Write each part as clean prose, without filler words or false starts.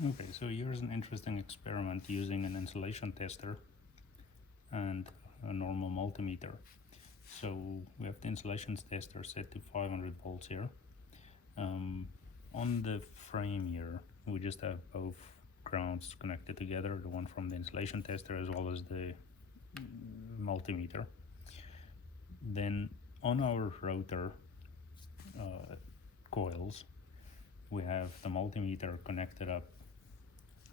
Okay, so here's an interesting experiment using an insulation tester and a normal multimeter. So we have the insulation tester set to 500 volts here. On the frame here, we just have both grounds connected together, the one from the insulation tester as well as the multimeter. Then on our rotor coils, we have the multimeter connected up,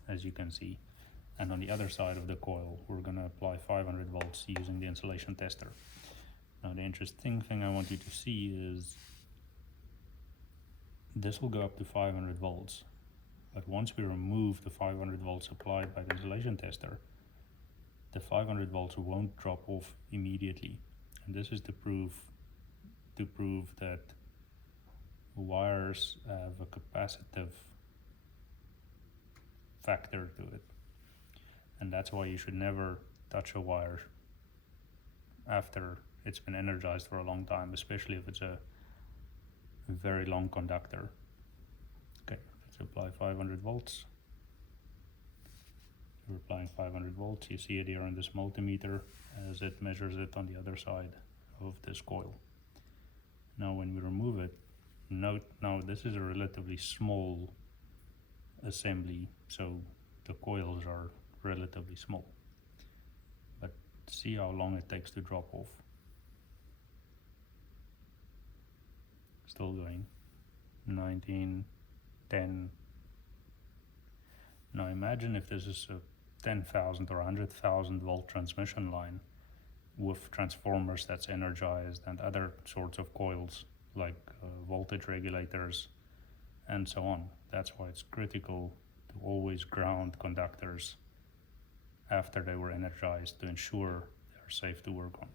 as you can see, and on the other side of the coil we're going to apply 500 volts using the insulation tester. Now the interesting thing I want you to see is this will go up to 500 volts, but once we remove the 500 volts applied by the insulation tester, the 500 volts won't drop off immediately. And this is to prove that wires have a capacitive factor to it, and that's why you should never touch a wire after it's been energized for a long time, especially if it's a very long conductor. Okay, let's apply 500 volts. We're applying 500 volts. You see it here on this multimeter as it measures it on the other side of this coil. Now when we remove it, note now this is a relatively small assembly, so the coils are relatively small, but see how long it takes to drop off. Still going. 19, 10. Now imagine if this is a 10,000 or 100,000 volt transmission line with transformers that's energized and other sorts of coils like voltage regulators and so on. That's why it's critical to always ground conductors after they were energized to ensure they're safe to work on.